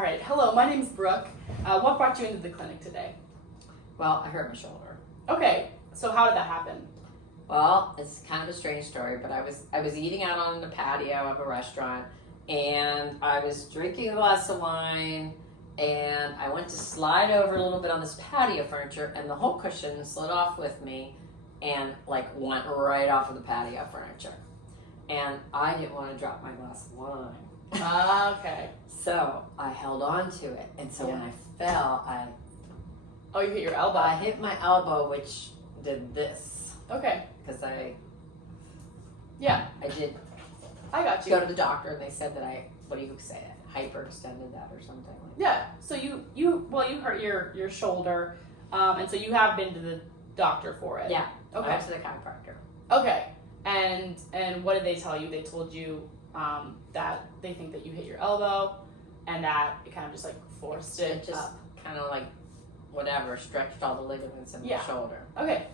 All right. Hello, my name's Brooke. What brought you into the clinic today? Well, I hurt my shoulder. Okay. So how did that happen? Well, it's kind of a strange story, but I was eating out on the patio of a restaurant, and I was drinking a glass of wine, and I went to slide over a little bit on this patio furniture, and the whole cushion slid off with me, and went right off of the patio furniture, and I didn't want to drop my glass of wine. Okay. So I held on to it, and so when I fell, Oh, you hit your elbow. I hit my elbow, which did this. Okay. Because I did I got you. go to the doctor, and they said that what do you say, hyperextended that or something like that. Yeah. So you hurt your shoulder, and so you have been to the doctor for it. Yeah. Okay. I went to the chiropractor. Okay. And what did they tell you? They told you that they think that you hit your elbow, and that it kind of just forced it just up. kind of whatever, stretched all the ligaments in my shoulder. Okay.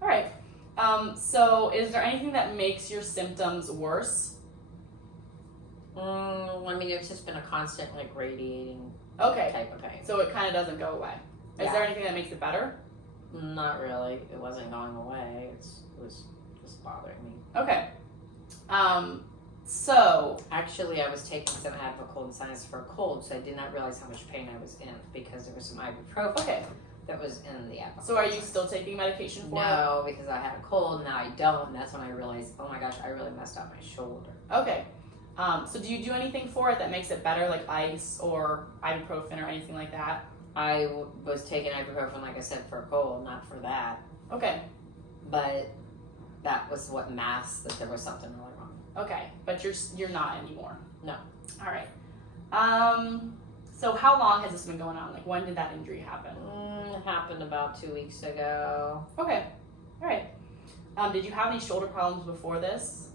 All right. So is there anything that makes your symptoms worse? I mean, it's just been a constant radiating Okay. type of pain. So it kind of doesn't go away. Is Yeah. there anything that makes it better? Not really. It wasn't going away. It was just bothering me. Okay. So Actually, I was taking some Advil and sinus for a cold, so I did not realize how much pain I was in because there was some ibuprofen okay. that was in the Advil. So are you still taking medication for No, because I had a cold, now I don't, and that's when I realized, oh my gosh, I really messed up my shoulder. it? Okay. So do you do anything for it that makes it better, like ice or ibuprofen or anything like that? I was taking ibuprofen, like I said, for a cold, not for that, Okay. but that was what masked that there was something really wrong. Okay. But you're not anymore. No. All right. So how long has this been going on? When did that injury happen? It happened about 2 weeks ago. Okay. All right. Did you have any shoulder problems before this?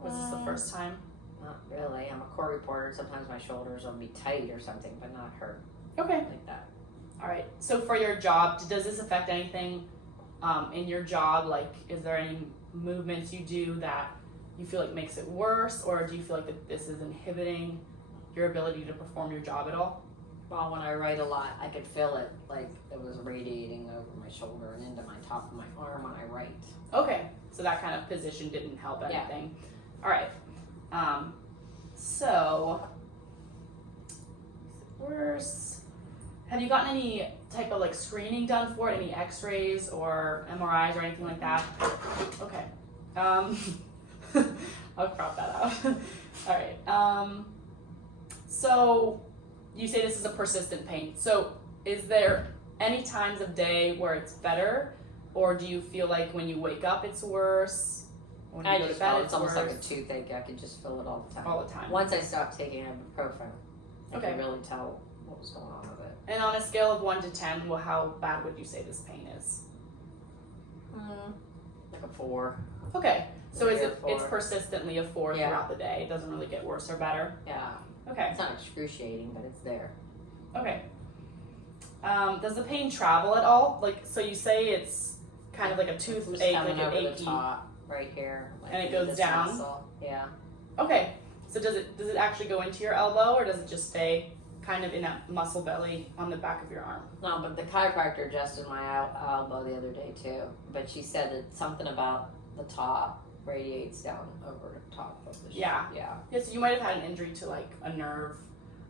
Was this the first time? Not really. I'm a court reporter. Sometimes my shoulders will be tight or something, but not hurt Okay. like that. All right. So for your job, does this affect anything in your job? Is there any movements you do that you feel makes it worse, or do you feel that this is inhibiting your ability to perform your job at all? Well, when I write a lot, I could feel it it was radiating over my shoulder and into my top of my arm when I write. Okay. So that kind of position didn't help anything. All right. So worse. Have you gotten any type of screening done for it? Any X-rays or MRIs or anything like that? Okay. I'll crop that out. All right. So you say this is a persistent pain. So is there any times of day where it's better, or do you feel when you wake up it's worse? When you go to bed it's almost worse? like a toothache. I could just feel it all the time. All the time. Once I stopped taking ibuprofen, I Okay. could really tell what was going on with it. And on a scale of 1 to 10, how bad would you say this pain is? Like a 4. Okay. So Maybe a it's 4. persistently a 4 Yeah. throughout the day. It doesn't really get worse or better. Yeah. Okay. It's not excruciating, but it's there. Okay. Does the pain travel at all? So you say it's kind of like a Just toothache, coming an over the achy. top, right here. And it goes this down? muscle. Yeah. Okay. So does it actually go into your elbow, or does it just stay kind of in that muscle belly on the back of your arm? No, but the chiropractor adjusted my elbow the other day too. But she said that something about the top radiates down over the top of the shoulder. Yeah. Yeah. Yeah. So you might have had an injury to a nerve.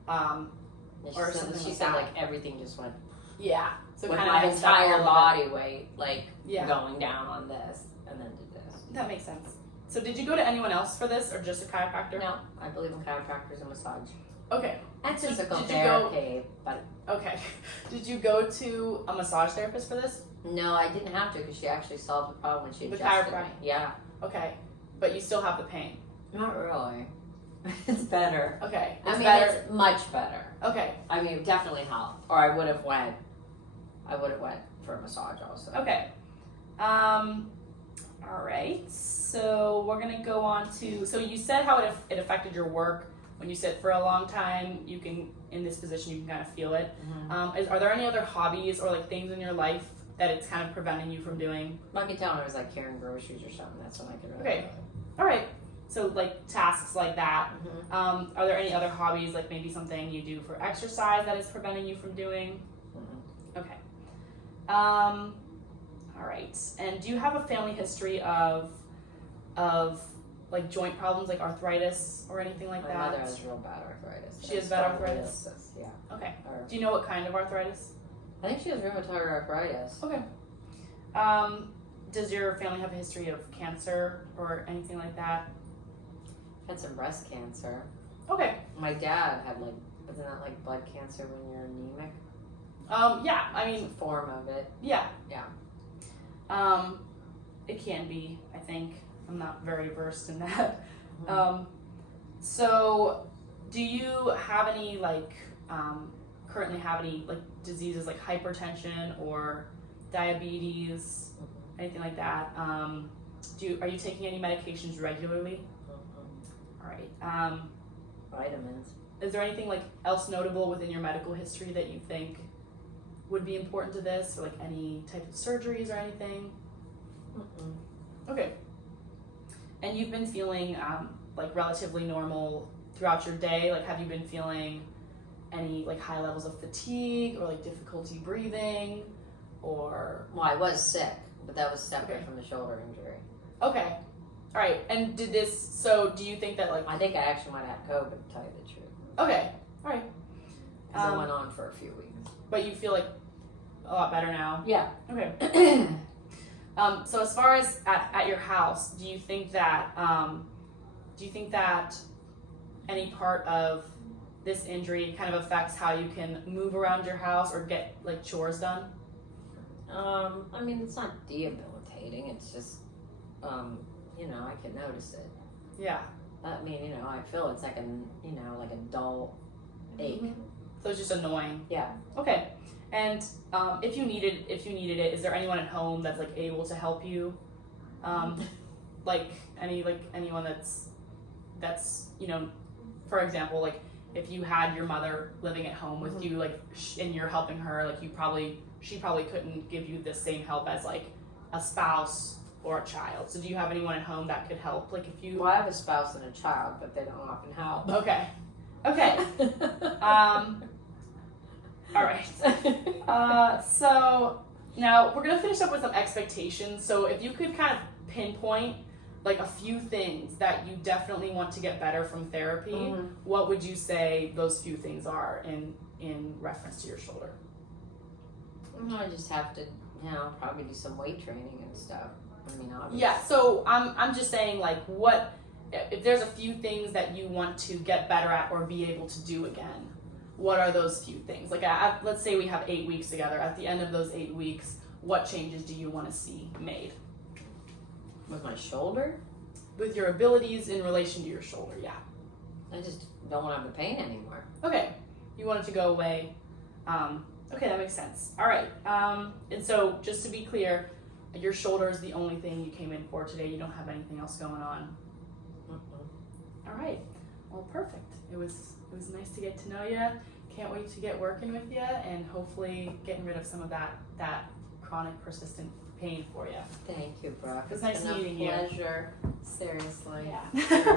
And Or something she like said that. everything just went Yeah. So with kind of my mixed up all entire of it. body weight Yeah. going down on this and then did this. That makes sense. So did you go to anyone else for this, or just a chiropractor? No, I believe in chiropractors and massage. Okay. And So physical did you go- therapy, but Okay. Did you go to a massage therapist for this? no, I didn't have to because she actually solved the problem when she The adjusted me. chiropractor. Yeah. Okay. But you still have the pain. Not really. It's better. Okay. I It's mean, better. it's much better. Okay. I mean, it definitely helped. Or I would have went for a massage also. Okay. All right. So we're gonna go on to. So you said how it affected your work when you sit for a long time. You can in this position you can kind of feel it. Mm-hmm. Are there any other hobbies or things in your life that it's kind of preventing you from doing? I can tell when I was carrying groceries or something. That's when I could really. Okay. do it. All right. So like tasks like that. Mhm. Are there any other hobbies, like maybe something you do for exercise that is preventing you from doing? Mhm. Okay. All right. And do you have a family history of like joint problems, like arthritis or anything like My that? mother has real bad arthritis. She has bad arthritis? Spondylosis, yeah. Okay. Or, Do you know what kind of arthritis? I think she has rheumatoid arthritis. Okay. Does your family have a history of cancer or anything like that? Had some breast cancer. Okay. My dad had isn't that like blood cancer when you're anemic? Yeah. I It's mean, a form of it. yeah. Yeah. It can be. I think I'm not very versed in that. Mhm. So, do you have any currently have any like diseases like hypertension or diabetes, anything like that? Are you taking any medications regularly? Mhm. All right. Vitamins. Is there anything like else notable within your medical history that you think would be important to this, or like any type of surgeries or anything? Mm-mm. Okay. And you've been feeling like relatively normal throughout your day? Like, have you been feeling any like high levels of fatigue or like difficulty breathing or? Well, I was sick, but that was separate Okay. from the shoulder injury. Okay. All right. And so do you think that like, I think I actually might have had COVID, to tell you the truth. okay. All right. 'Cause it went on for a few weeks. But you feel like a lot better now? Yeah. Okay. So as far as at your house, do you think that any part of this injury kind of affects how you can move around your house or get like chores done? I mean, it's not debilitating. It's just, I can notice it. Yeah. I mean, I feel it's like like a dull ache. Mhm. So it's just annoying. Yeah. Okay. And if you needed it, is there anyone at home that's like able to help you? Like anyone that's for example, like if you had your mother living at home with you, like and you're helping her, like she probably couldn't give you the same help as like a spouse or a child. So do you have anyone at home that could help? Like if you Well, I have a spouse and a child, but they don't often help. Okay. All right. So now we're gonna finish up with some expectations. So if you could kind of pinpoint like a few things that you definitely want to get better from therapy, Mhm. what would you say those few things are in reference to your shoulder? I just have to, probably do some weight training and stuff. I mean, obviously. Yeah. So I'm just saying like what if there's a few things that you want to get better at or be able to do again. What are those few things? Like, let's say we have 8 weeks together. At the end of those 8 weeks, what changes do you want to see made? With my shoulder, With your abilities in relation to your shoulder, yeah. I just don't want to have the pain anymore. Okay, you want it to go away. Okay, that makes sense. All right, and so just to be clear, your shoulder is the only thing you came in for today. You don't have anything else going on. Mm-mm. All right, well, perfect. It was nice to get to know you. Can't wait to get working with you and hopefully getting rid of some of that chronic persistent pain for you. Thank you, Brooke. It was nice It's been meeting you. a pleasure. Seriously. Yeah.